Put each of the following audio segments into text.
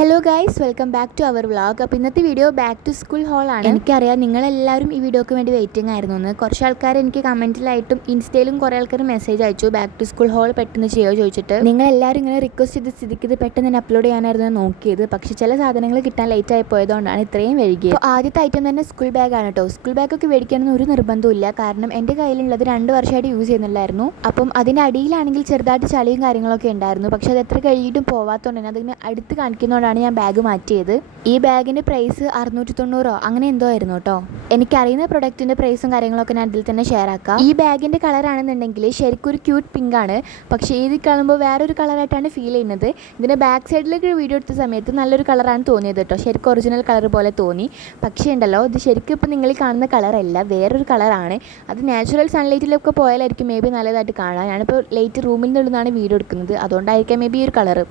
Hello guys, welcome back to our vlog. അപ്പോൾ ഇന്നത്തെ video back to school ഹോളാണ്. എനിക്കറിയാം നിങ്ങളെല്ലാവരും ഈ വീഡിയോക്ക് വേണ്ടി വെയിറ്റിംഗ് ആയിരുന്നു എന്ന്. കുറച്ച് ആൾക്കാർ എനിക്ക് കമൻറ്റിലായിട്ടും ഇൻസ്റ്റയിലും കുറേ ആൾക്കാർ മെസ്സേജ് അയച്ചു ബാക്ക് ടു സ്കൂൾ ഹോൾ പെട്ടെന്ന് ചെയ്യുമോ ചോദിച്ചിട്ട്. നിങ്ങളെല്ലാവരും ഇങ്ങനെ റിക്വസ്റ്റ് ചെയ്ത് സ്ഥിതിക്ക് ഇത് പെട്ടെന്ന് തന്നെ അപ്ലോഡ് ചെയ്യാനായിരുന്നു നോക്കിയത്. പക്ഷേ ചില സാധനങ്ങൾ കിട്ടാൻ ലേറ്റ് ആയി പോയതുകൊണ്ടാണ് ഇത്രയും വൈകിയത്. അപ്പോൾ ആദ്യത്തെ ഐറ്റം തന്നെ സ്കൂൾ ബാഗാണ് കേട്ടോ. സ്കൂൾ ബാഗൊക്കെ മേടിക്കണമെന്ന് ഒരു നിർബന്ധമില്ല, കാരണം എൻ്റെ കയ്യിലുള്ളത് 2 വർഷമായിട്ട് യൂസ് ചെയ്യുന്നില്ലായിരുന്നു. അപ്പം അതിൻ്റെ അടിയിലാണെങ്കിൽ ചെറുതായിട്ട് ചളിയും കാര്യങ്ങളൊക്കെ ഉണ്ടായിരുന്നു. പക്ഷേ അത് എത്ര കഴിയിട്ടും പോവാത്തതുകൊണ്ട് തന്നെ അതിങ്ങനെ അടുത്ത് കാണിക്കുന്നതുകൊണ്ടാണ് ഞാൻ ബാഗ് മാറ്റിയത്. ഈ ബാഗിൻ്റെ പ്രൈസ് 690 അങ്ങനെ എന്തോ ആയിരുന്നു കേട്ടോ. എനിക്കറിയുന്ന പ്രൊഡക്റ്റിൻ്റെ പ്രൈസും കാര്യങ്ങളൊക്കെ ഞാൻ അതിൽ തന്നെ ഷെയർ ആക്കാം. ഈ ബാഗിൻ്റെ കളറാണെന്നുണ്ടെങ്കിൽ ശരിക്കും ഒരു ക്യൂട്ട് പിങ്ക് ആണ്. പക്ഷേ ഇത് കാണുമ്പോൾ വേറൊരു കളറായിട്ടാണ് ഫീൽ ചെയ്യുന്നത്. ഇതിൻ്റെ ബാക്ക് സൈഡിലേക്ക് വീഡിയോ എടുത്ത സമയത്ത് നല്ലൊരു കളറാണ് തോന്നിയത് കേട്ടോ. ശരിക്കും ഒറിജിനൽ കളർ പോലെ തോന്നി. പക്ഷേ ഉണ്ടല്ലോ, ഇത് ശരിക്കും ഇപ്പോൾ നിങ്ങൾ കാണുന്ന കളറല്ല, വേറൊരു കളറാണ്. അത് നാച്ചുറൽ സൺലൈറ്റിലൊക്കെ പോയാലായിരിക്കും മേ ബി നല്ലതായിട്ട് കാണാൻ. ഞാനിപ്പോൾ ലൈറ്റ് റൂമിൽ നിന്നാണ് വീഡിയോ എടുക്കുന്നത്, അതുകൊണ്ടായിരിക്കാം മേ ബി ഈ ഒരു കളറ്.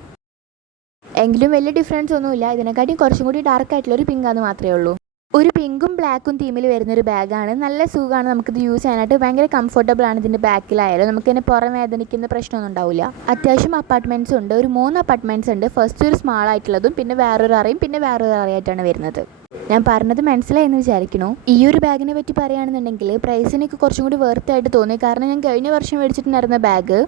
എങ്കിലും വലിയ ഡിഫറൻസ് ഒന്നുമില്ല. ഇതിനെക്കാട്ടിയും കുറച്ചും കൂടി ഡാർക്ക് ആയിട്ടുള്ളൊരു പിങ്കാന്ന് മാത്രമേ ഉള്ളൂ. ഒരു പിങ്കും ബ്ലാക്കും തീമിൽ വരുന്നൊരു ബാഗാണ്. നല്ല സുഖമാണ് നമുക്കിത് യൂസ് ചെയ്യാനായിട്ട്. ഭയങ്കര കംഫർട്ടബിൾ ആണ് ഇതിൻ്റെ ബാക്കിലായാലും. നമുക്കിതിനെ പുറം വേദനിക്കുന്ന പ്രശ്നമൊന്നും ഉണ്ടാവില്ല. അത്യാവശ്യം അപ്പാർട്ട്മെൻറ്റ്സ് ഉണ്ട്. ഒരു 3 അപ്പാർട്ട്മെൻറ്റ്സ് ഉണ്ട്. ഫസ്റ്റ് ഒരു സ്മാൾ ആയിട്ടുള്ളതും പിന്നെ വേറൊരു അറയും പിന്നെ വേറൊരു അറയായിട്ടാണ് വരുന്നത്. ഞാൻ പറഞ്ഞത് മനസ്സിലായെന്ന് വിചാരിക്കണോ. ഈ ഒരു ബാഗിനെ പറ്റി പറയുകയാണെന്നുണ്ടെങ്കിൽ പ്രൈസിനൊക്കെ കുറച്ചും കൂടി വെർത്തായിട്ട് തോന്നി. കാരണം ഞാൻ കഴിഞ്ഞ വർഷം മേടിച്ചിട്ടുണ്ടായിരുന്ന ബാഗ്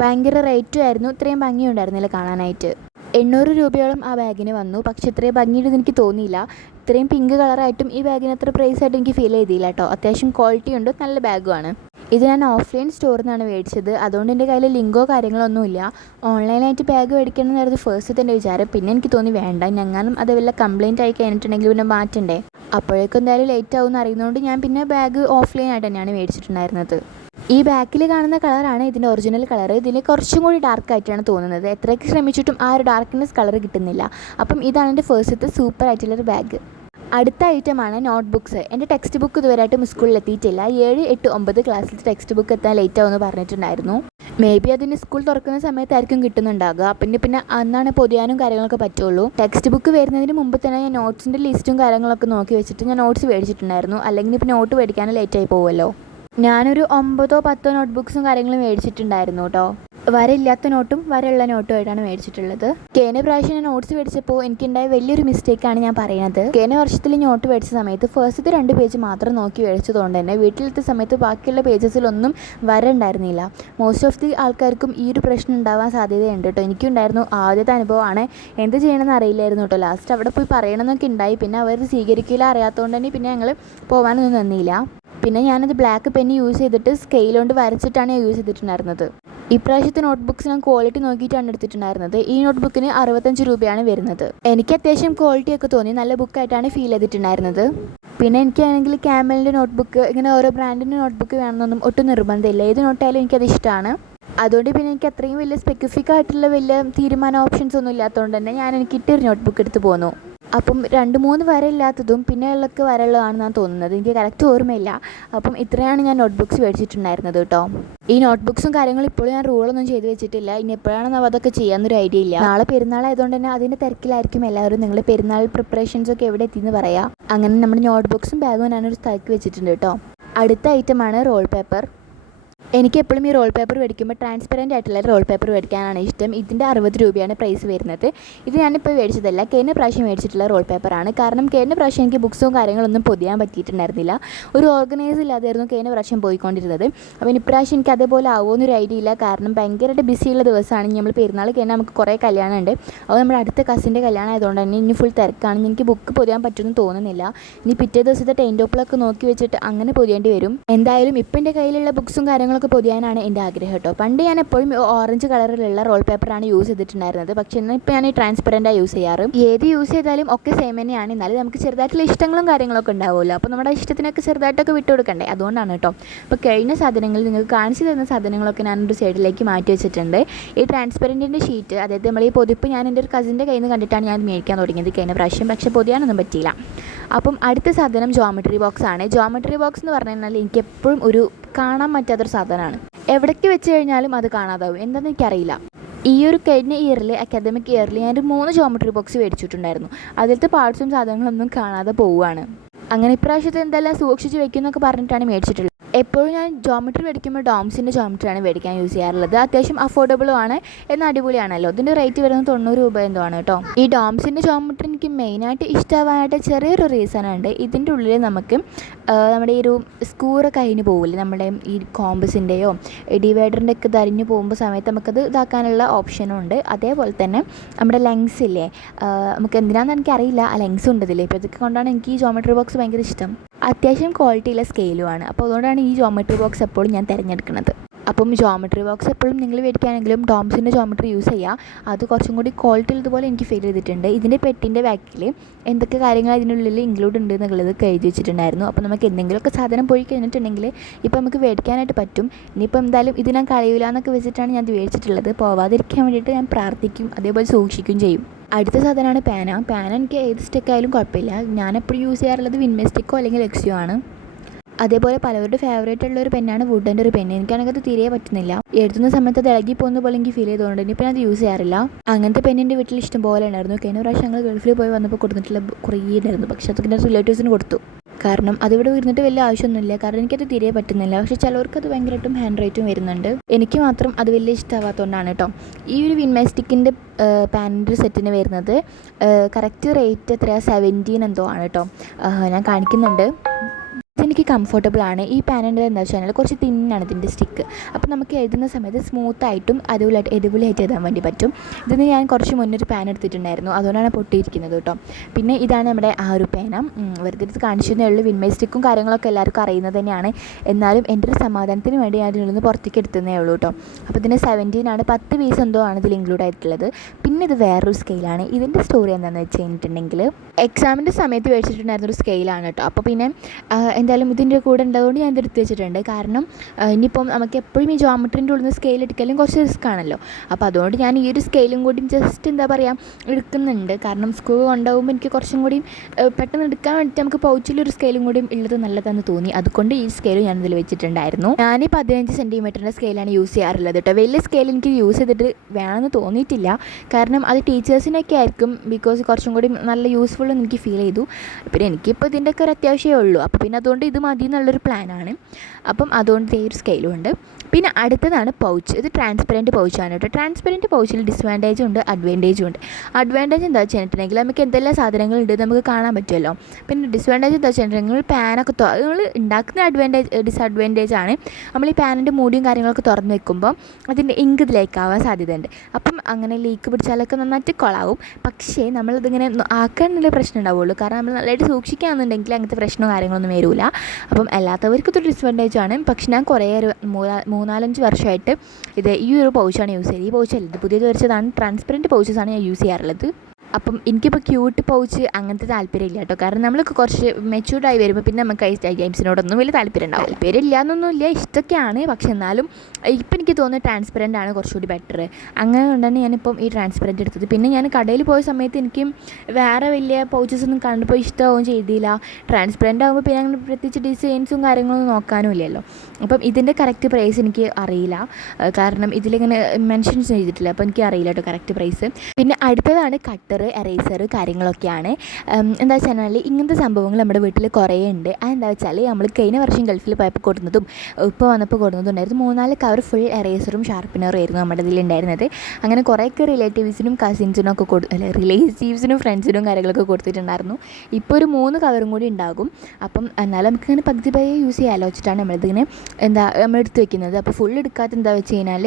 ഭയങ്കര റേറ്റും ആയിരുന്നു, ഇത്രയും ഭംഗിയുണ്ടായിരുന്നില്ല കാണാനായിട്ട്. 800 രൂപയോളം ആ ബാഗിന് വന്നു. പക്ഷേ ഇത്രയും ഭംഗിയിട്ടത് എനിക്ക് തോന്നിയില്ല. ഇത്രയും പിങ്ക് കളറായിട്ടും ഈ ബാഗിന് അത്ര പ്രൈസ് ആയിട്ട് എനിക്ക് ഫീൽ ചെയ്തില്ല കേട്ടോ. അത്യാവശ്യം ക്വാളിറ്റി ഉണ്ട്, നല്ല ബാഗുമാണ്. ഇത് ഞാൻ ഓഫ്ലൈൻ സ്റ്റോറിൽ നിന്നാണ് മേടിച്ചത്. അതുകൊണ്ട് എൻ്റെ കയ്യിൽ ലിങ്കോ കാര്യങ്ങളൊന്നുമില്ല. ഓൺലൈനായിട്ട് ബാഗ് മേടിക്കണമെന്നായിരുന്നു ഫസ്റ്റ് എൻ്റെ വിചാരം. പിന്നെ എനിക്ക് തോന്നി വേണ്ട, ഞങ്ങാനും അത് വല്ല കംപ്ലയിൻ്റ് ആയി കഴിഞ്ഞിട്ടുണ്ടെങ്കിൽ പിന്നെ മാറ്റണ്ടേ. അപ്പോഴേക്കും എന്തായാലും ലേറ്റ് ആവുമെന്ന് അറിയുന്നതുകൊണ്ട് ഞാൻ പിന്നെ ബാഗ് ഓഫ്ലൈനായിട്ട് തന്നെയാണ് മേടിച്ചിട്ടുണ്ടായിരുന്നത്. ഈ ബാക്കിൽ കാണുന്ന കളറാണ് ഇതിൻ്റെ ഒറിജിനൽ കളർ. ഇതിൽ കുറച്ചും കൂടി ഡാർക്ക് ആയിട്ടാണ് തോന്നുന്നത്. എത്രയൊക്കെ ശ്രമിച്ചിട്ടും ആ ഒരു ഡാർക്ക്നെസ് കളർ കിട്ടുന്നില്ല. അപ്പം ഇതാണ് എൻ്റെ ഫസ്റ്റത്തെ സൂപ്പർ ആയിട്ടുള്ളൊരു ബാഗ്. അടുത്ത ഐറ്റമാണ് നോട്ട് ബുക്സ്. എൻ്റെ ടെക്സ്റ്റ് ബുക്ക് ഇതുവരെയായിട്ടും സ്കൂളിൽ എത്തിയിട്ടില്ല. 7, 8, 9 ക്ലാസ്സിൽ ടെക്സ്റ്റ് ബുക്ക് എത്താൻ ലേറ്റ് ആവുമെന്ന് പറഞ്ഞിട്ടുണ്ടായിരുന്നു. മേ ബി അതിന് സ്കൂൾ തുറക്കുന്ന സമയത്തായിരിക്കും കിട്ടുന്നുണ്ടാകുക. പിന്നെ അന്നാണ് പൊതിയാനും കാര്യങ്ങളൊക്കെ പറ്റുള്ളൂ. ടെക്സ്റ്റ് ബുക്ക് വരുന്നതിന് മുമ്പ് തന്നെ ഞാൻ നോട്ട്സിൻ്റെ ലിസ്റ്റും കാര്യങ്ങളൊക്കെ നോക്കി വെച്ചിട്ട് ഞാൻ നോട്ട്സ് മേടിച്ചിട്ടുണ്ടായിരുന്നു. അല്ലെങ്കിൽ ഇപ്പോൾ നോട്ട് മേടിക്കാൻ ലേറ്റായി പോകുമല്ലോ. ഞാനൊരു 9 10 നോട്ട് ബുക്സും കാര്യങ്ങളും മേടിച്ചിട്ടുണ്ടായിരുന്നു കേട്ടോ. വരയില്ലാത്ത നോട്ടും വരയുള്ള നോട്ടും ആയിട്ടാണ് മേടിച്ചിട്ടുള്ളത്. കഴിഞ്ഞ പ്രാവശ്യം ഞാൻ നോട്ട്സ് മേടിച്ചപ്പോൾ എനിക്കുണ്ടായ വലിയൊരു മിസ്റ്റേക്കാണ് ഞാൻ പറയുന്നത്. കഴിഞ്ഞ വർഷത്തിൽ നോട്ട് മേടിച്ച സമയത്ത് ഫസ്റ്റത്തെ 2 പേജ് മാത്രം നോക്കി മേടിച്ചതുകൊണ്ട് തന്നെ വീട്ടിലെത്തിയ സമയത്ത് ബാക്കിയുള്ള പേജസിലൊന്നും വര ഉണ്ടായിരുന്നില്ല. മോസ്റ്റ് ഓഫ് ദി ആൾക്കാർക്കും ഈ ഒരു പ്രശ്നം ഉണ്ടാവാൻ സാധ്യതയുണ്ട് കേട്ടോ. എനിക്കുണ്ടായിരുന്നു. ആദ്യത്തെ അനുഭവമാണ്. എന്ത് ചെയ്യണമെന്ന് അറിയില്ലായിരുന്നു കേട്ടോ. ലാസ്റ്റ് അവിടെ പോയി പറയണമെന്നൊക്കെ ഉണ്ടായി. പിന്നെ അവർ സ്വീകരിക്കില്ല അറിയാത്തതുകൊണ്ട് തന്നെ പിന്നെ ഞങ്ങൾ പോകാനൊന്നും നിന്നില്ല. പിന്നെ ഞാനത് ബ്ലാക്ക് പെന്ന് യൂസ് ചെയ്തിട്ട് സ്കെയിൽ കൊണ്ട് വരച്ചിട്ടാണ് ഞാൻ യൂസ് ചെയ്തിട്ടുണ്ടായിരുന്നത്. ഇപ്രാവശ്യത്തെ നോട്ട് ബുക്സ് ഞാൻ ക്വാളിറ്റി നോക്കിയിട്ടാണ് എടുത്തിട്ടുണ്ടായിരുന്നത്. ഈ നോട്ട് ബുക്കിന് 65 രൂപയാണ് വരുന്നത്. എനിക്ക് അത്യാവശ്യം ക്വാളിറ്റി ഒക്കെ തോന്നി, നല്ല ബുക്കായിട്ടാണ് ഫീൽ ചെയ്തിട്ടുണ്ടായിരുന്നത്. പിന്നെ എനിക്കാണെങ്കിൽ ക്യാമലിൻ്റെ നോട്ട് ബുക്ക്, ഇങ്ങനെ ഓരോ ബ്രാൻഡിൻ്റെ നോട്ട് ബുക്ക് വേണമെന്നൊന്നും ഒട്ടും നിർബന്ധമില്ല. ഏത് നോട്ടായാലും എനിക്കത് ഇഷ്ടമാണ്. അതുകൊണ്ട് പിന്നെ എനിക്ക് അത്രയും വലിയ സ്പെസിഫിക് ആയിട്ടുള്ള വലിയ തീരുമാന ഓപ്ഷൻസ് ഒന്നും ഇല്ലാത്തതുകൊണ്ട് തന്നെ എനിക്ക് ഇട്ടൊരു നോട്ട് ബുക്ക് എടുത്ത് പോന്നു. അപ്പം 2-3 വര ഇല്ലാത്തതും പിന്നെ ഉള്ളൊക്കെ വരയുള്ളതാണെന്നാണ് തോന്നുന്നത്. എനിക്ക് കറക്റ്റ് ഓർമ്മയില്ല. അപ്പം ഇത്രയാണ് ഞാൻ നോട്ട് ബുക്സ് മേടിച്ചിട്ടുണ്ടായിരുന്നത് കേട്ടോ. ഈ നോട്ട് ബുക്സും കാര്യങ്ങളും ഇപ്പോഴും ഞാൻ റൂളൊന്നും ചെയ്ത് വെച്ചിട്ടില്ല. ഇനി എപ്പോഴാണ് അതൊക്കെ ചെയ്യാമെന്നൊരു ഐഡിയ ഇല്ല. നാളെ പെരുന്നാളായതുകൊണ്ട് തന്നെ അതിൻ്റെ തിരക്കിലായിരിക്കും എല്ലാവരും. നിങ്ങൾ പെരുന്നാൾ പ്രിപ്പറേഷൻസൊക്കെ എവിടെ എത്തിയെന്ന് പറയാം. അങ്ങനെ നമ്മുടെ നോട്ട് ബുക്സും ബാഗും ഞാനൊരു സ്ഥലത്ത് വെച്ചിട്ടുണ്ട് കേട്ടോ. അടുത്ത ഐറ്റമാണ് റോൾ പേപ്പർ. എനിക്ക് എപ്പോഴും ഈ റോൾ പേപ്പർ മേടിക്കുമ്പോൾ ട്രാൻസ്പെറൻറ്റ് ആയിട്ടുള്ള റോൾ പേപ്പർ മേടിക്കാനാണ് ഇഷ്ടം. ഇതിൻ്റെ 60 രൂപയാണ് പ്രൈസ് വരുന്നത്. ഇത് ഞാനിപ്പോൾ മേടിച്ചതല്ല, കഴിഞ്ഞ പ്രാവശ്യം മേടിച്ചിട്ടുള്ള റോൾ പേപ്പറാണ്. കാരണം കഴിഞ്ഞ പ്രാവശ്യം എനിക്ക് ബുക്സും കാര്യങ്ങളൊന്നും പൊതിയാൻ പറ്റിയിട്ടുണ്ടായിരുന്നില്ല. ഒരു ഓർഗനൈസ് ഇല്ലാതായിരുന്നു കഴിഞ്ഞ പ്രാവശ്യം പോയിക്കൊണ്ടിരുന്നത്. അപ്പോൾ ഇപ്രാവശ്യം എനിക്ക് അതേപോലെ ആവുമെന്നൊരു ഐഡിയ ഇല്ല. കാരണം ഭയങ്കരമായിട്ട് ബിസിയുള്ള ദിവസമാണ്. നമ്മൾ പെരുന്നാൾ കഴിഞ്ഞാൽ നമുക്ക് കുറേ കല്യാണം ഉണ്ട്. അത് നമ്മുടെ അടുത്ത കസിൻ്റെ കല്യാണം ആയതുകൊണ്ട് തന്നെ ഇനി ഫുൾ തിരക്കാണ്. എനിക്ക് ബുക്ക് പൊതിയാൻ പറ്റുമെന്ന് തോന്നുന്നില്ല. ഇനി പിറ്റേ ദിവസത്തെ ടൈം ടോപ്പിളൊക്കെ നോക്കി വെച്ചിട്ട് അങ്ങനെ പൊതിയേണ്ടി വരും. എന്തായാലും ഇപ്പം എൻ്റെ കയ്യിലുള്ള ബുക്സും കാര്യങ്ങളൊക്കെ പൊതിയാനാണ് എൻ്റെ ആഗ്രഹം കേട്ടോ. പണ്ട് ഞാൻ എപ്പോഴും ഓറഞ്ച് കളറിലുള്ള റോൾ പേപ്പറാണ് യൂസ് ചെയ്തിട്ടുണ്ടായിരുന്നത്. പക്ഷേ ഇപ്പോൾ ഞാൻ ട്രാൻസ്പെറൻറ്റാണ് യൂസ് ചെയ്യാറ്. ഏത് യൂസ് ചെയ്താലും ഒക്കെ സെയിം തന്നെയാണ്. എന്നാലും നമുക്ക് ചെറുതായിട്ടുള്ള ഇഷ്ടങ്ങളും കാര്യങ്ങളൊക്കെ ഉണ്ടാവുമല്ലോ. അപ്പോൾ നമ്മുടെ ഇഷ്ടത്തിനൊക്കെ ചെറുതായിട്ടൊക്കെ വിട്ടു കൊടുക്കണ്ടേ, അതുകൊണ്ടാണ് കേട്ടോ. അപ്പോൾ കഴിഞ്ഞ സാധനങ്ങൾ നിങ്ങൾക്ക് കാണിച്ചു തരുന്ന സാധനങ്ങളൊക്കെ ഞാനൊരു സൈഡിലേക്ക് മാറ്റി വെച്ചിട്ടുണ്ട്. ഈ ട്രാൻസ്പെറൻറ്റിൻ്റെ ഷീറ്റ്, അതായത് നമ്മൾ ഈ പൊതിപ്പ് ഞാൻ എൻ്റെ ഒരു കസിൻ്റെ കയ്യിൽ നിന്ന് കണ്ടിട്ടാണ് ഞാൻ മേടിക്കാൻ തുടങ്ങിയത് കഴിഞ്ഞ പ്രാവശ്യം. പക്ഷേ പൊതിയാനൊന്നും പറ്റിയില്ല. അപ്പം അടുത്ത സാധനം ജോമെട്രി ബോക്സ് ആണ്. ജോമെട്രി ബോക്സ് എന്ന് പറഞ്ഞു കഴിഞ്ഞാൽ എനിക്ക് എപ്പോഴും ഒരു കാണാൻ പറ്റാത്തൊരു സാധനമാണ്. എവിടേക്ക് വെച്ച് കഴിഞ്ഞാലും അത് കാണാതാവും. എന്താണെന്ന് എനിക്കറിയില്ല. ഈ ഒരു കഴിഞ്ഞ ഇയറിൽ, അക്കാദമിക് ഇയറിൽ ഞാനൊരു 3 ജോമെട്രി ബോക്സ് മേടിച്ചിട്ടുണ്ടായിരുന്നു. അതിലത്തെ പാർട്സും സാധനങ്ങളൊന്നും കാണാതെ പോവുകയാണ്. അങ്ങനെ ഇപ്രാവശ്യത്തെ എന്തായാലും സൂക്ഷിച്ച് വെക്കുന്നൊക്കെ പറഞ്ഞിട്ടാണ് മേടിച്ചിട്ടുള്ളത്. എപ്പോഴും ഞാൻ ജോമെട്രി മേടിക്കുമ്പോൾ ഡോംസിൻ്റെ ജോമെട്രിയാണ് മേടിക്കാൻ യൂസ് ചെയ്യാറുള്ളത്. അത്യാവശ്യം അഫോർഡബിളും ആണ്, എന്നാൽ അടിപൊളിയാണല്ലോ. ഇതിൻ്റെ റേറ്റ് വരുന്നത് 90 രൂപ എന്തോ ആണ് കേട്ടോ. ഈ ഡോംസിൻ്റെ ജോമെട്രി എനിക്ക് മെയിനായിട്ട് ഇഷ്ടമാവാനായിട്ട് ചെറിയൊരു റീസൺ ഉണ്ട്. ഇതിൻ്റെ ഉള്ളിൽ നമുക്ക് നമ്മുടെ ഈ ഒരു സ്കൂറൊക്കെ അതിന് പോകില്ലേ, നമ്മുടെ ഈ കോമ്പസിൻ്റെയോ ഡിവൈഡറിൻ്റെ ഒക്കെ ധരിഞ്ഞ് പോകുമ്പോൾ സമയത്ത് നമുക്കത് ഇതാക്കാനുള്ള ഓപ്ഷനും ഉണ്ട്. അതേപോലെ തന്നെ നമ്മുടെ ലെങ്സ് ഇല്ലേ, നമുക്ക് എന്തിനാണെന്ന് എനിക്കറിയില്ല, ആ ലെങ്സ് ഉണ്ട് ഇതില്ലേ. ഇപ്പോൾ ഇതൊക്കെ കൊണ്ടാണ് എനിക്ക് ഈ ജോമെട്രി ബോക്സ് ഭയങ്കര ഇഷ്ടം. അത്യാവശ്യം ക്വാളിറ്റിയുള്ള സ്കെയിലുമാണ്. അപ്പോൾ അതുകൊണ്ടാണ് ഈ ജോമെട്രി ബോക്സ് എപ്പോഴും ഞാൻ തിരഞ്ഞെടുക്കുന്നത്. അപ്പം ജോമെട്രി ബോക്സ് എപ്പോഴും നിങ്ങൾ മേടിക്കുകയാണെങ്കിലും ഡോംസിൻ്റെ ജോമെട്രി യൂസ് ചെയ്യുക. അത് കുറച്ചും കൂടി ക്വാളിറ്റി ഉള്ളതുപോലെ എനിക്ക് ഫീൽ ചെയ്തിട്ടുണ്ട്. ഇതിൻ്റെ പെട്ടിൻ്റെ ബാക്കിൽ എന്തൊക്കെ കാര്യങ്ങൾ അതിനുള്ളിൽ ഇൻക്ലൂഡ് ഉണ്ട് എന്നുള്ളത് എഴുതി വെച്ചിട്ടുണ്ടായിരുന്നു. അപ്പോൾ നമുക്ക് എന്തെങ്കിലുമൊക്കെ സാധനം പോയി കഴിഞ്ഞിട്ടുണ്ടെങ്കിൽ ഇപ്പോൾ നമുക്ക് മേടിക്കാനായിട്ട് പറ്റും. ഇനിയിപ്പോൾ എന്തായാലും ഇത് ഞാൻ കളയില്ല എന്നൊക്കെ വെച്ചിട്ടാണ് ഞാൻ ഇത് മേടിച്ചിട്ടുള്ളത്. പോവാതിരിക്കാൻ വേണ്ടിയിട്ട് ഞാൻ പ്രാർത്ഥിക്കും, അതേപോലെ സൂക്ഷിക്കുകയും ചെയ്യും. അടുത്ത സാധനമാണ് പാന എനിക്ക് ഏത് സ്റ്റിക്കായാലും കുഴപ്പമില്ല. ഞാനെപ്പോഴും യൂസ് ചെയ്യാറുള്ളത് വിൻമേ സ്റ്റിക്കോ അല്ലെങ്കിൽ എക്സിയോ ആണ്. അതേപോലെ പലവരുടെ ഫേവറേറ്റ് ഉള്ള ഒരു പെന്നാണ് വുഡൻ്റെ ഒരു പെന്ന്. എനിക്കാണെങ്കിൽ അത് തീരെ പറ്റുന്നില്ല. എഴുതുന്ന സമയത്ത് അത് ഇളകി പോകുന്ന പോലെ എനിക്ക് ഫീൽ ചെയ്തുകൊണ്ട് ഇനിയിപ്പോൾ ഞാൻ അത് യൂസ് ചെയ്യാറില്ല. അങ്ങനത്തെ പെണ്ണിൻ്റെ വീട്ടിൽ ഇഷ്ടം പോലെ ഉണ്ടായിരുന്നു. കഴിഞ്ഞ പ്രാവശ്യം ഞങ്ങൾ ഗൾഫിൽ പോയി വന്നപ്പോൾ കൊടുത്തിട്ടുള്ള കുറേ ഉണ്ടായിരുന്നു. പക്ഷേ അതൊക്കെ എൻ്റെ റിലേറ്റീവ്സിന് കൊടുത്തു. കാരണം അതിവിടെ ഇരുന്നിട്ട് വലിയ ആവശ്യമൊന്നുമില്ല, കാരണം എനിക്കത് തീരെ പറ്റുന്നില്ല. പക്ഷേ ചിലവർക്ക് അത് ഭയങ്കരമായിട്ടും ഹാൻഡ് റൈറ്റും വരുന്നുണ്ട്. എനിക്ക് മാത്രം അത് വലിയ ഇഷ്ടമാവാത്തതുകൊണ്ടാണ് കേട്ടോ. ഈ ഒരു വിൻമേ സ്റ്റിക്കിൻ്റെ പാനിൻ്റെ സെറ്റിന് വരുന്നത് കറക്റ്റ് റേറ്റ് എത്രയാണ്, 17 എന്തോ ആണ് കേട്ടോ. ഞാൻ കാണിക്കുന്നുണ്ട്. ഇതെനിക്ക് കംഫർട്ടബിളാണ്. ഈ പാനിൻ്റെ എന്താ വെച്ചാൽ കുറച്ച് തിന്നാണ് ഇതിൻ്റെ സ്റ്റിക്ക്. അപ്പോൾ നമുക്ക് എഴുതുന്ന സമയത്ത് സ്മൂത്തായിട്ടും അതുപോലെ എടിപൊളിയായിട്ട് എഴുതാൻ വേണ്ടി പറ്റും. ഇതിന് ഞാൻ കുറച്ച് മുന്നൊരു പാൻ എടുത്തിട്ടുണ്ടായിരുന്നു, അതുകൊണ്ടാണ് പൊട്ടിയിരിക്കുന്നത് കേട്ടോ. പിന്നെ ഇതാണ് നമ്മുടെ ആ ഒരു പേന. വെറുതെ എടുത്ത് കാണിച്ചതേ ഉള്ളൂ. വിൻമേ സ്റ്റിക്കും കാര്യങ്ങളൊക്കെ എല്ലാവർക്കും അറിയുന്നത് തന്നെയാണ്. എന്നാലും എൻ്റെ ഒരു സമാധാനത്തിന് വേണ്ടി ഞാൻ ഇതിൽ നിന്ന് പുറത്തേക്ക് എടുത്തതേ ഉള്ളൂ കേട്ടോ. അപ്പോൾ ഇതിന് 17 ആണ്, 10 പീസ് എന്തോ ആണ് ഇതിൽ ഇൻക്ലൂഡ് ആയിട്ടുള്ളത്. പിന്നെ ഇത് വേറൊരു സ്കെയിലാണ്. ഇതിൻ്റെ സ്റ്റോറി എന്താണെന്ന് വെച്ച് കഴിഞ്ഞിട്ടുണ്ടെങ്കിൽ എക്സാമിൻ്റെ സമയത്ത് മേടിച്ചിട്ടുണ്ടായിരുന്നൊരു സ്കെയിലാണ് കേട്ടോ. അപ്പോൾ പിന്നെ എന്തായാലും ഇതിൻ്റെ കൂടെ ഉള്ളതുകൊണ്ട് ഞാൻ ഇതെടുത്ത് വെച്ചിട്ടുണ്ട്. കാരണം ഇനിയിപ്പം നമുക്ക് എപ്പോഴും ഈ ജോമെട്രിൻ്റെ ഉള്ളിൽ നിന്ന് സ്കെയിൽ എടുക്കലും കുറച്ച് റിസ്ക് ആണല്ലോ. അപ്പോൾ അതുകൊണ്ട് ഞാൻ ഈ ഒരു സ്കെയിലും കൂടി ജസ്റ്റ് എന്താ പറയുക എടുക്കുന്നുണ്ട്. കാരണം സ്കൂൾ കൊണ്ടുപോകുമ്പോൾ എനിക്ക് കുറച്ചും കൂടി പെട്ടെന്ന് എടുക്കാൻ വേണ്ടിയിട്ട് നമുക്ക് പൗച്ചിലൊരു സ്കെയിലും കൂടി ഉള്ളത് നല്ലതെന്ന് തോന്നി. അതുകൊണ്ട് ഈ സ്കെയിൽ ഞാൻ ഇതിൽ വെച്ചിട്ടുണ്ടായിരുന്നു. ഞാൻ 15 സെൻറ്റിമീറ്ററിൻ്റെ സ്കെയിലാണ് യൂസ് ചെയ്യാറുള്ളത് കേട്ടോ. വലിയ സ്കെയിൽ എനിക്ക് യൂസ് ചെയ്തിട്ട് വേണമെന്ന് തോന്നിയിട്ടില്ല. കാരണം അത് ടീച്ചേഴ്സിനൊക്കെ ആയിരിക്കും, ബിക്കോസ് കുറച്ചും കൂടി നല്ല യൂസ്ഫുൾ എന്ന് എനിക്ക് ഫീൽ ചെയ്തു. പിന്നെ എനിക്കിപ്പോൾ ഇതിൻ്റെയൊക്കെ ഒരു അത്യാവശ്യമേ ഉള്ളൂ. അപ്പോൾ പിന്നെ അതുകൊണ്ട് ഇത് മതി എന്നുള്ളൊരു പ്ലാനാണ്. അപ്പം അതുകൊണ്ട് ഈ ഒരു സ്കെയിലും ഉണ്ട്. പിന്നെ അടുത്തതാണ് പൗച്ച്. ഇത് ട്രാൻസ്പെറൻറ്റ് പൗച്ചാണ് കേട്ടോ. ട്രാൻസ്പെറൻറ്റ് പൗച്ചിൽ ഡിസ്അഡ്വാൻറ്റേജും ഉണ്ട്, അഡ്വാൻറ്റേജും ഉണ്ട്. അഡ്വാൻറ്റേജ് എന്താ വെച്ചിട്ടുണ്ടെങ്കിൽ നമുക്ക് എന്തെല്ലാം സാധനങ്ങളുണ്ട് നമുക്ക് കാണാൻ പറ്റുമല്ലോ. പിന്നെ ഡിസ്അഡ്വാൻറ്റേജ് എന്താ വെച്ചിട്ടുണ്ടെങ്കിൽ പാനൊക്കെ നമ്മൾ ഉണ്ടാക്കുന്ന ഡിസ്അഡ്വാൻറ്റേജ് ആണ്. നമ്മൾ ഈ പാനിൻ്റെ മൂടിയും കാര്യങ്ങളൊക്കെ തുറന്ന് വെക്കുമ്പോൾ അതിൻ്റെ ഇങ്ക് ഇതിലേക്കാവാൻ സാധ്യതയുണ്ട്. അപ്പം അങ്ങനെ ലീക്ക് പിടിച്ചാലൊക്കെ നന്നായിട്ട് കൊളാവും. പക്ഷേ നമ്മളിതിങ്ങനെ ആക്കാൻ എന്നുള്ള പ്രശ്നം ഉണ്ടാവുള്ളൂ. കാരണം നമ്മൾ നല്ലതായിട്ട് സൂക്ഷിക്കുകയാണെന്നുണ്ടെങ്കിൽ അങ്ങനത്തെ പ്രശ്നമോ കാര്യങ്ങളൊന്നും വരില്ല. അപ്പം അല്ലാത്തവർക്ക് ഇതൊരു ഡിസ്അഡ്വാൻറ്റേജ് ആണ്. പക്ഷേ ഞാൻ കുറേ ഒരു 3-4 വർഷമായിട്ട് ഈ ഒരു പൗച്ചാണ് യൂസ് ചെയ്യുന്നത്. ഈ പൗച്ചല്ല, ഇത് പുതിയത് വരച്ചതാണ്. ട്രാൻസ്പെറൻറ്റ് പൗച്ചസാണ് ഞാൻ യൂസ് ചെയ്യാറുള്ളത്. അപ്പം എനിക്കിപ്പോൾ ക്യൂട്ട് പൗച്ച് അങ്ങനത്തെ താല്പര്യമില്ല കേട്ടോ. കാരണം നമ്മളൊക്കെ കുറച്ച് മെച്യൂർഡായി വരുമ്പോൾ പിന്നെ നമുക്ക് ഐറ്റംസിനോടൊന്നും വലിയ താല്പര്യം ഉണ്ടാവും. താല്പര്യമില്ല എന്നൊന്നുമില്ല, ഇഷ്ടമൊക്കെയാണ്. പക്ഷെ എന്നാലും ഇപ്പം എനിക്ക് തോന്നുന്നത് ട്രാൻസ്പെറൻ്റ് ആണ് കുറച്ചുകൂടി ബെറ്റർ. അങ്ങനെ കൊണ്ടാണ് ഞാനിപ്പം ഈ ട്രാൻസ്പെറൻറ്റ് എടുത്തത്. പിന്നെ ഞാൻ കടയിൽ പോയ സമയത്ത് എനിക്ക് വേറെ വലിയ പൗച്ചസ് ഒന്നും കണ്ടപ്പോൾ ഇഷ്ടമാവും ചെയ്തില്ല. ട്രാൻസ്പെറൻ്റ് ആകുമ്പോൾ പിന്നെ അങ്ങനെ പ്രത്യേകിച്ച് ഡിസൈൻസും കാര്യങ്ങളൊന്നും നോക്കാനും ഇല്ലല്ലോ. അപ്പം ഇതിൻ്റെ കറക്റ്റ് പ്രൈസ് എനിക്ക് അറിയില്ല, കാരണം ഇതിലിങ്ങനെ മെൻഷൻ ചെയ്തിട്ടില്ല. അപ്പോൾ എനിക്ക് അറിയില്ല കേട്ടോ കറക്റ്റ് പ്രൈസ്. പിന്നെ അടുത്തതാണ് കട്ടർ, എറേസർ കാര്യങ്ങളൊക്കെയാണ്. എന്താ വെച്ചാൽ ഇങ്ങനത്തെ സംഭവങ്ങൾ നമ്മുടെ വീട്ടിൽ കുറേ ഉണ്ട്. അതെന്താ വെച്ചാൽ നമ്മൾ കഴിഞ്ഞ വർഷം ഗൾഫിൽ പോയപ്പോൾ കൊടുക്കുന്നതും ഇപ്പോൾ വന്നപ്പോൾ കൊടുക്കുന്നതുണ്ടായിരുന്നു. 3-4 കവർ ഫുൾ എറേസറും ഷാർപ്പനറും ആയിരുന്നു നമ്മുടെ ഇതിലുണ്ടായിരുന്നത്. അങ്ങനെ കുറേയൊക്കെ റിലേറ്റീവ്സിനും കസിൻസിനും ഒക്കെ റിലേറ്റീവ്സിനും ഫ്രണ്ട്സിനും കാര്യങ്ങളൊക്കെ കൊടുത്തിട്ടുണ്ടായിരുന്നു. ഇപ്പോൾ ഒരു 3 കവറും കൂടി ഉണ്ടാകും. അപ്പം എന്നാലും നമുക്കിങ്ങനെ പകുതി പയ്യെ യൂസ് ചെയ്യാൻ ആലോചിച്ചിട്ടാണ് നമ്മളിതിങ്ങനെ നമ്മൾ എടുത്ത് വെക്കുന്നത്. അപ്പോൾ ഫുൾ എടുക്കാത്ത എന്താ വെച്ച് കഴിഞ്ഞാൽ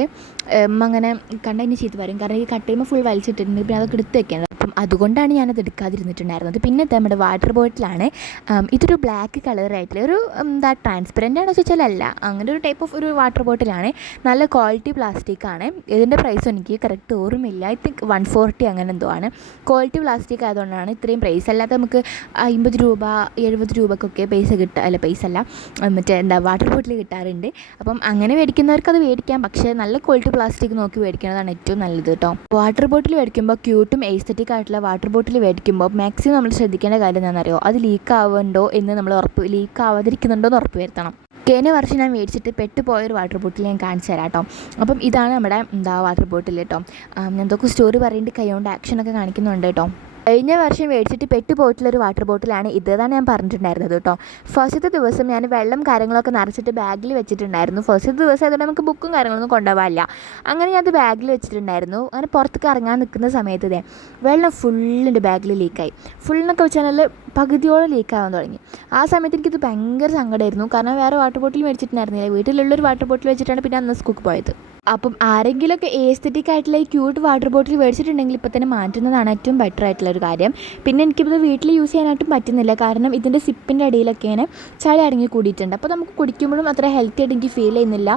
അങ്ങനെ കണ്ടതിന് ചീത്ത പറയും. കാരണം ഈ കട്ടയുമ്പോൾ ഫുൾ വലിച്ചിട്ടുണ്ട്, പിന്നെ അതൊക്കെ എടുത്ത് വെക്കുന്നത്. അപ്പം അതുകൊണ്ടാണ് ഞാനത് എടുക്കാതിരുന്നിട്ടുണ്ടായിരുന്നത്. പിന്നെ നമ്മുടെ വാട്ടർ ബോട്ടിലാണ്. ഇതൊരു ബ്ലാക്ക് കളറായിട്ടുള്ള ഒരു ട്രാൻസ്പെറൻ്റ് ആണെന്ന് വെച്ചാൽ അല്ല, അങ്ങനെ ഒരു ടൈപ്പ് ഓഫ് ഒരു വാട്ടർ ബോട്ടിലാണ്. നല്ല ക്വാളിറ്റി പ്ലാസ്റ്റിക്കാണ്. ഇതിൻ്റെ പ്രൈസ് എനിക്ക് കറക്റ്റ് ഓർമ്മയില്ല. ഐ തിങ്ക് 140 അങ്ങനെ എന്തോ ആണ്. ക്വാളിറ്റി പ്ലാസ്റ്റിക് ആയതുകൊണ്ടാണ് ഇത്രയും പ്രൈസ്. അല്ലാതെ നമുക്ക് 50 രൂപ 70 രൂപക്കൊക്കെ പൈസ അല്ല വാട്ടർ ബോട്ടിൽ കിട്ടാറുണ്ട്. അപ്പം അങ്ങനെ മേടിക്കുന്നവർക്ക് അത് മേടിക്കാം. പക്ഷേ നല്ല ക്വാളിറ്റി പ്ലാസ്റ്റിക് നോക്കി മേടിക്കുന്നതാണ് ഏറ്റവും നല്ലത് കേട്ടോ. വാട്ടർ ബോട്ടിൽ മേടിക്കുമ്പോൾ ക്യൂട്ടും എസ്തെറ്റിക് ആയിട്ടുള്ള വാട്ടർ ബോട്ടിൽ മേടിക്കുമ്പോൾ മാക്സിമം നമ്മൾ ശ്രദ്ധിക്കേണ്ട കാര്യം എന്താണെന്നറിയോ, അത് ലീക്ക് ആവുന്നുണ്ടോ എന്ന് നമ്മൾ ലീക്ക് ആവാതിരിക്കുന്നുണ്ടോ എന്ന് ഉറപ്പ് വരുത്തണം. കഴിഞ്ഞ വർഷം ഞാൻ മേടിച്ചിട്ട് പെട്ടുപോയൊരു വാട്ടർ ബോട്ടിൽ ഞാൻ കാണിച്ചു തരാം കേട്ടോ. അപ്പം ഇതാണ് നമ്മുടെ വാട്ടർ ബോട്ടിൽ കേട്ടോ. എന്തൊക്കെ സ്റ്റോറി പറയുന്നുണ്ട്, കൈ കൊണ്ട് ആക്ഷനൊക്കെ കാണിക്കുന്നുണ്ട് കേട്ടോ. കഴിഞ്ഞ വർഷം മേടിച്ചിട്ട് പെട്ടുപോയിട്ടുള്ളൊരു വാട്ടർ ബോട്ടിലാണ് ഇതാണ് ഞാൻ പറഞ്ഞിട്ടുണ്ടായിരുന്നത് കേട്ടോ. ഫസ്റ്റത്തെ ദിവസം ഞാൻ വെള്ളം കാര്യങ്ങളൊക്കെ നിറച്ചിട്ട് ബാഗിൽ വെച്ചിട്ടുണ്ടായിരുന്നു. ഫസ്റ്റത്തെ ദിവസം ആയതുകൊണ്ട് നമുക്ക് ബുക്കും കാര്യങ്ങളൊന്നും കൊണ്ടുപോകാനില്ല. അങ്ങനെ ഞാൻ അത് ബാഗിൽ വെച്ചിട്ടുണ്ടായിരുന്നു. അങ്ങനെ പുറത്തേക്ക് ഇറങ്ങാൻ നിൽക്കുന്ന സമയത്ത് വെള്ളം ഫുള്ളിൻ്റെ ബാഗിൽ ലീക്കായി. ഫുള്ളെന്നൊക്കെ വെച്ചാൽ പകുതിയോളം ലീക്കാവാൻ തുടങ്ങി. ആ സമയത്ത് എനിക്കിത് ഭയങ്കര സങ്കടമായിരുന്നു. കാരണം വേറെ വാട്ടർ ബോട്ടിൽ മേടിച്ചിട്ടുണ്ടായിരുന്നില്ല. വീട്ടിലുള്ളൊരു വാട്ടർ ബോട്ടിൽ വെച്ചിട്ടാണ് പിന്നെ അന്ന് സ്കൂൾക്ക് പോയത്. അപ്പം ആരെങ്കിലുമൊക്കെ എസ്തെറ്റിക് ആയിട്ടുള്ള ഈ ക്യൂട്ട് വാട്ടർ ബോട്ടിൽ മേടിച്ചിട്ടുണ്ടെങ്കിൽ ഇപ്പോൾ തന്നെ മാറ്റുന്നതാണ് ഏറ്റവും ബെറ്റർ ആയിട്ടുള്ളൊരു കാര്യം. പിന്നെ എനിക്കിത് വീട്ടിൽ യൂസ് ചെയ്യാനായിട്ടും പറ്റുന്നില്ല. കാരണം ഇതിൻ്റെ സിപ്പിൻ്റെ അടിയിലൊക്കെ ഇങ്ങനെ ചളി അടങ്ങി കൂടിയിട്ടുണ്ട്. അപ്പോൾ നമുക്ക് കുടിക്കുമ്പോഴും അത്ര ഹെൽത്തി ആയിട്ട് എനിക്ക് ഫീൽ ചെയ്യുന്നില്ല.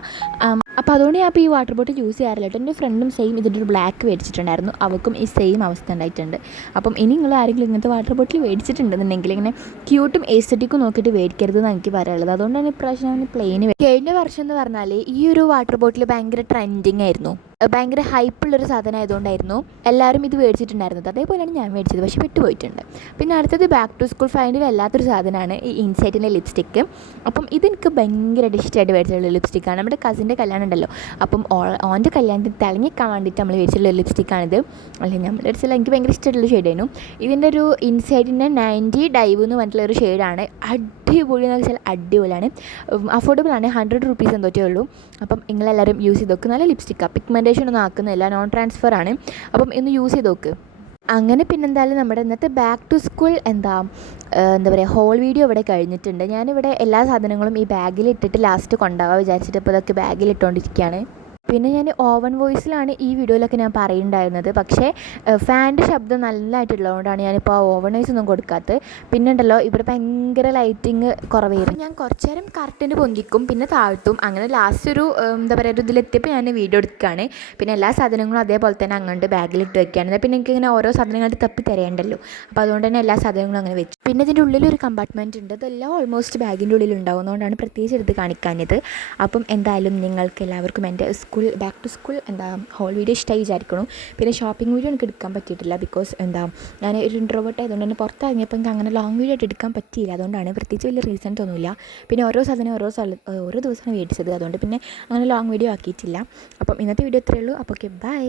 അപ്പോൾ അതുകൊണ്ട് ഞാൻ ഇപ്പോൾ ഈ വാട്ടർ ബോട്ടിൽ യൂസ് ചെയ്യാറില്ല കേട്ടോ. എൻ്റെ ഫ്രണ്ടും സെയിം ഇതിൻ്റെ ഒരു ബ്ലാക്ക് മേടിച്ചിട്ടുണ്ടായിരുന്നു. അവർക്കും ഈ സെയിം അവസ്ഥ ഉണ്ടായിട്ടുണ്ട്. അപ്പം ഇനി നിങ്ങൾ ആരെങ്കിലും ഇങ്ങനത്തെ വാട്ടർ ബോട്ടിൽ മേടിച്ചിട്ടുണ്ടെന്നുണ്ടെങ്കിൽ ഇങ്ങനെ ക്യൂട്ടും എസ്തെറ്റിക്കും നോക്കിയിട്ട് മേടിക്കരുതെന്ന് എനിക്ക് പറയാനുള്ളത്. അതുകൊണ്ടാണ് ഇപ്രാവശ്യം ഞാൻ പ്ലെയിന് കഴിഞ്ഞ വർഷം എന്ന് പറഞ്ഞാൽ ഈ ഒരു വാട്ടർ ബോട്ടിൽ ഭയങ്കര ട്രെൻഡിങ് ആയിരുന്നു. ഭയങ്കര ഹൈപ്പുള്ളൊരു സാധനം ആയതുകൊണ്ടായിരുന്നു എല്ലാവരും ഇത് മേടിച്ചിട്ടുണ്ടായിരുന്നത്. അതേപോലെയാണ് ഞാൻ മേടിച്ചത്, പക്ഷേ വിട്ടുപോയിട്ടുണ്ട്. പിന്നെ അടുത്തത് ബാക്ക് ടു സ്കൂൾ ഫൈനൽ വല്ലാത്തൊരു സാധനമാണ് ഈ ഇൻസൈറ്റിൻ്റെ ലിപ്സ്റ്റിക്ക്. അപ്പം ഇതെനിക്ക് ഭയങ്കര ഇഷ്ടമായിട്ട് മേടിച്ചിട്ടുള്ള ലിപ്സ്റ്റിക്കാണ്. നമ്മുടെ കസിൻ്റെ കല്യാണം ഉണ്ടല്ലോ, അപ്പം ഓൻ്റെ കല്യാണത്തിന് തിളങ്ങിക്കാൻ വേണ്ടിയിട്ട് നമ്മൾ മേടിച്ചിട്ടുള്ള ലിപ്സ്റ്റിക്കാണിത്. അല്ലെങ്കിൽ നമ്മൾ മേടിച്ചില്ല, എനിക്ക് ഭയങ്കര ഇഷ്ടമുള്ള ഷെയ്ഡായിരുന്നു. ഇതിൻ്റെ ഒരു ഇൻസൈറ്റിൻ്റെ 90 ഡൈവ് എന്ന് പറഞ്ഞിട്ടുള്ളൊരു ഷെയ്ഡാണ്. അടിപൊളി എന്ന് വെച്ചാൽ അടിപൊളിയാണ്. അഫോർഡബിൾ ആണ്, 100 റുപ്പീസ് എന്തോറ്റേ ഉള്ളൂ. അപ്പം നിങ്ങളെല്ലാവരും യൂസ് ചെയ്ത് നോക്ക്. നല്ല ലിപ്സ്റ്റിക്കാണ്, പിഗ്മെൻറ്റേഷൻ ഒന്നും ആക്കുന്നില്ല, നോൺ ട്രാൻസ്ഫർ ആണ്. അപ്പം ഇന്ന് യൂസ് ചെയ്ത് നോക്ക്. അങ്ങനെ പിന്നെന്തായാലും നമ്മുടെ ഇന്നത്തെ ബാക്ക് ടു സ്കൂൾ എന്താ പറയുക ഹോൾ വീഡിയോ ഇവിടെ കഴിഞ്ഞിട്ടുണ്ട്. ഞാനിവിടെ എല്ലാ സാധനങ്ങളും ഈ ബാഗിൽ ഇട്ടിട്ട് ലാസ്റ്റ് കൊണ്ടുപോകാൻ വിചാരിച്ചിട്ട് ഇപ്പോൾ ഇതൊക്കെ ബാഗിൽ ഇട്ടുകൊണ്ടിരിക്കുകയാണ്. പിന്നെ ഞാൻ ഓവൻ വോയിസിലാണ് ഈ വീഡിയോയിലൊക്കെ ഞാൻ പറയുന്നുണ്ടായിരുന്നത്. പക്ഷേ ഫാനിൻ്റെ ശബ്ദം നല്ലതായിട്ടുള്ളതുകൊണ്ടാണ് ഞാനിപ്പോൾ ആ ഓവൻ വോയിസ് ഒന്നും കൊടുക്കാത്തത്. പിന്നെ ഉണ്ടല്ലോ ഇവിടെ ഭയങ്കര ലൈറ്റിങ് കുറവായിരുന്നു. ഞാൻ കുറച്ച് നേരം കറക്റ്റിന് പൊന്തിക്കും, പിന്നെ താഴ്ത്തും. അങ്ങനെ ലാസ്റ്റ് ഒരു ഒരു ഇതിലെത്തിയപ്പോൾ ഞാൻ വീഡിയോ എടുക്കുകയാണ്. പിന്നെ എല്ലാ സാധനങ്ങളും അതേപോലെ തന്നെ അങ്ങോട്ട് ബാഗിലിട്ട് വെക്കുകയാണ്. പിന്നെ എനിക്കിങ്ങനെ ഓരോ സാധനങ്ങളായിട്ട് തപ്പി തരേണ്ടല്ലോ. അപ്പോൾ അതുകൊണ്ട് തന്നെ എല്ലാ സാധനങ്ങളും അങ്ങനെ വെച്ചു. പിന്നെ ഇതിൻ്റെ ഉള്ളിലൊരു കമ്പാർട്ട്മെൻറ്റ് ഉണ്ട്. അതെല്ലാം ഓൾമോസ്റ്റ് ബാഗിൻ്റെ ഉള്ളിൽ ഉണ്ടാവുന്നതുകൊണ്ടാണ് പ്രത്യേകിച്ച് എടുത്ത് കാണിക്കാഞ്ഞത്. അപ്പം എന്തായാലും നിങ്ങൾക്ക് എല്ലാവർക്കും എൻ്റെ back to school haul video ഇഷ്ടമായി വിചാരിക്കണം. പിന്നെ ഷോപ്പിംഗ് വീഡിയോ എനിക്ക് എടുക്കാൻ പറ്റിയിട്ടില്ല. ബിക്കോസ് ഞാൻ ഒരു ഇൻട്രോവേർട്ട് ആയതുകൊണ്ട് തന്നെ പുറത്തിറങ്ങിയപ്പോൾ എനിക്ക് അങ്ങനെ ലോങ് വീഡിയോ ആയിട്ട് എടുക്കാൻ പറ്റിയില്ല. അതുകൊണ്ടാണ്, പ്രത്യേകിച്ച് വലിയ റീസൺ തോന്നില്ല. പിന്നെ ഓരോ സാധനം ഓരോ ദിവസമാണ് മേടിച്ചത്. അതുകൊണ്ട് പിന്നെ അങ്ങനെ ലോങ് വീഡിയോ ആക്കിയിട്ടില്ല. അപ്പം ഇന്നത്തെ വീഡിയോ ഇത്രയേ ഉള്ളൂ. അപ്പോൾ ഓക്കെ, ബൈ.